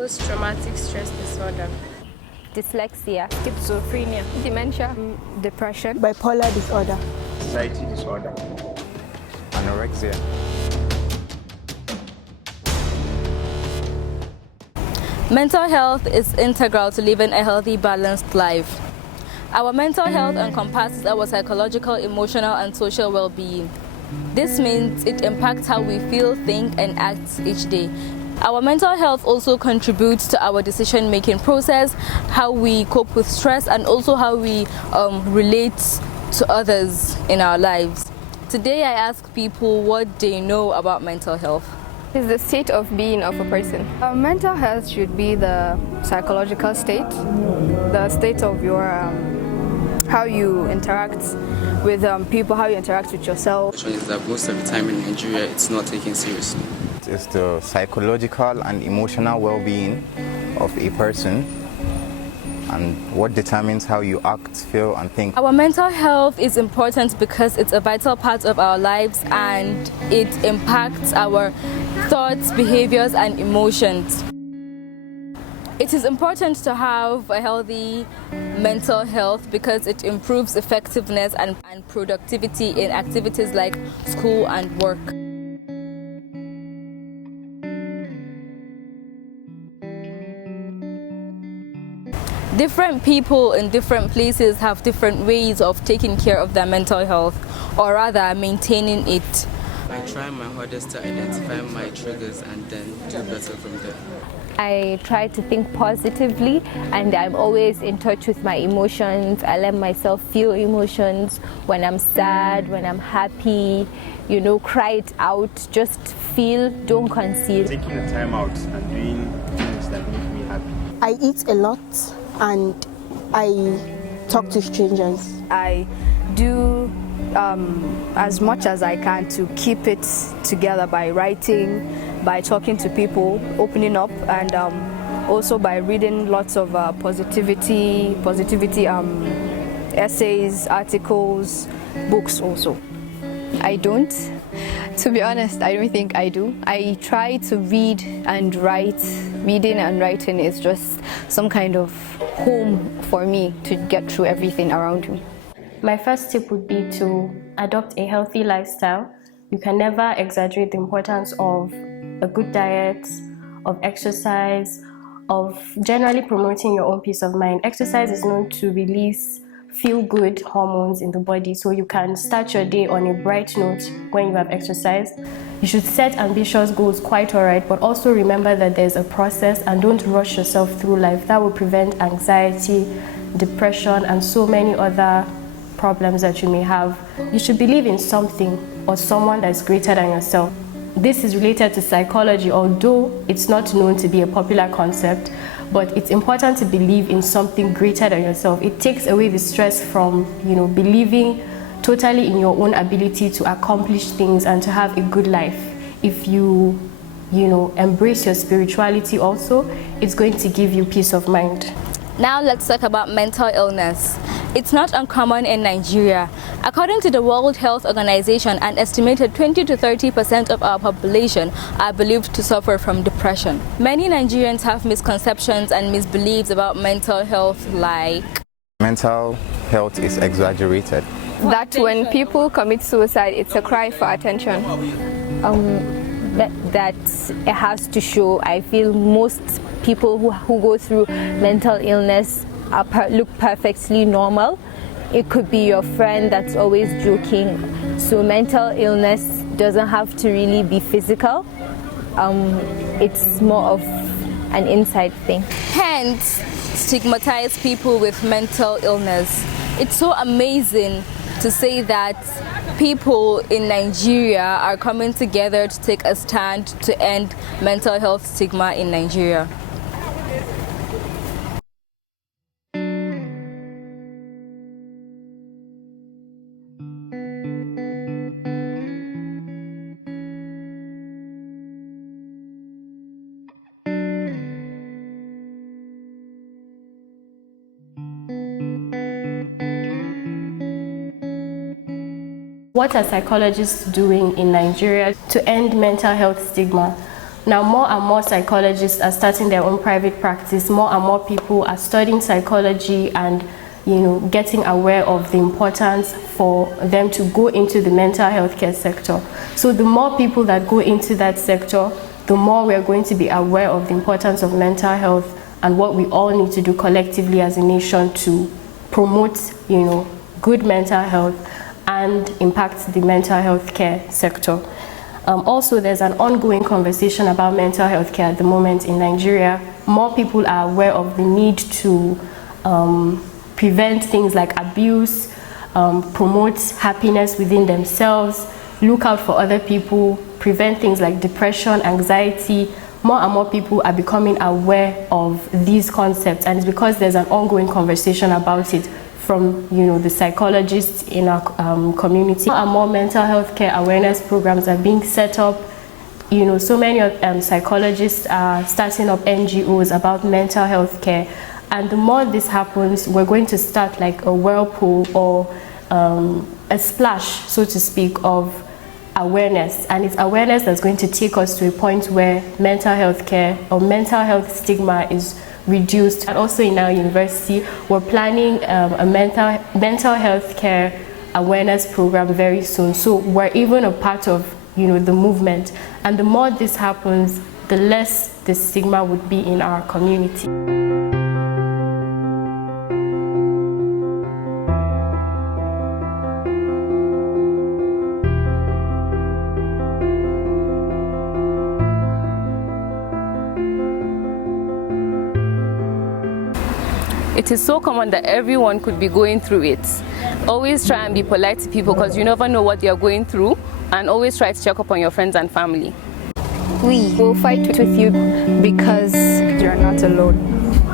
Post-traumatic stress disorder, dyslexia, schizophrenia, dementia, depression, bipolar disorder, anxiety disorder, anorexia. Mental health is integral to living a healthy, balanced life. Our mental health encompasses our psychological, emotional, and social well-being. This means it impacts how we feel, think, and act each day. Our mental health also contributes to our decision-making process, how we cope with stress, and also how we relate to others in our lives. Today I ask people what they know about mental health. It's the state of being of a person. Mental health should be the psychological state, the state of your how you interact with people, how you interact with yourself. Is that most of the time in Nigeria it's not taken seriously. It's the psychological and emotional well-being of a person and what determines how you act, feel, and think. Our mental health is important because it's a vital part of our lives and it impacts our thoughts, behaviors, and emotions. It is important to have a healthy mental health because it improves effectiveness and productivity in activities like school and work. Different people in different places have different ways of taking care of their mental health, or rather maintaining it. I try my hardest to identify my triggers and then do better from there. I try to think positively and I'm always in touch with my emotions. I let myself feel emotions when I'm sad, when I'm happy, cry it out, just feel, don't conceal. Taking the time out and doing things that make me happy. I eat a lot and I talk to strangers. I do as much as I can to keep it together by writing, by talking to people, opening up, and also by reading lots of positivity essays, articles, books also. I don't. To be honest, I don't think I do. I try to read and write. Reading and writing is just some kind of home for me to get through everything around me. My first tip would be to adopt a healthy lifestyle. You can never exaggerate the importance of a good diet, of exercise, of generally promoting your own peace of mind. Exercise is known to release feel-good hormones in the body, so you can start your day on a bright note when you have exercised. You should set ambitious goals, quite alright, but also remember that there's a process and don't rush yourself through life. That will prevent anxiety, depression, and so many other problems that you may have. You should believe in something or someone that's greater than yourself. This is related to psychology, although it's not known to be a popular concept, but it's important to believe in something greater than yourself. It takes away the stress from, believing totally in your own ability to accomplish things and to have a good life. If you embrace your spirituality also, it's going to give you peace of mind. Now let's talk about mental illness. It's not uncommon in Nigeria. According to the World Health Organization, an estimated 20 to 30% of our population are believed to suffer from depression. Many Nigerians have misconceptions and misbeliefs about mental health, like Mental health is exaggerated. That when people commit suicide, it's a cry for attention. That it has to show. I feel most people who go through mental illness look perfectly normal. It could be your friend that's always joking. So mental illness doesn't have to really be physical. It's more of an inside thing. Hence, stigmatize people with mental illness. It's so amazing to say that people in Nigeria are coming together to take a stand to end mental health stigma in Nigeria. What are psychologists doing in Nigeria to end mental health stigma? Now more and more psychologists are starting their own private practice. More and more people are studying psychology and getting aware of the importance for them to go into the mental health care sector. So the more people that go into that sector, the more we're going to be aware of the importance of mental health and what we all need to do collectively as a nation to promote, good mental health and impact the mental health care sector. Also, there's an ongoing conversation about mental health care at the moment in Nigeria. More people are aware of the need to prevent things like abuse, promote happiness within themselves, look out for other people, prevent things like depression, anxiety. More and more people are becoming aware of these concepts, and it's because there's an ongoing conversation about it from the psychologists in our community. More and more mental health care awareness programs are being set up. So many psychologists are starting up NGOs about mental health care, and the more this happens, we're going to start like a whirlpool or a splash, so to speak, of awareness, and it's awareness that's going to take us to a point where mental health care or mental health stigma is reduced. And also in our university, we're planning a mental health care awareness program very soon. So we're even a part of the movement, and the more this happens, the less the stigma would be in our community. It is so common that everyone could be going through it. Always try and be polite to people because you never know what they are going through, and always try to check up on your friends and family. We will fight with you because You're not alone.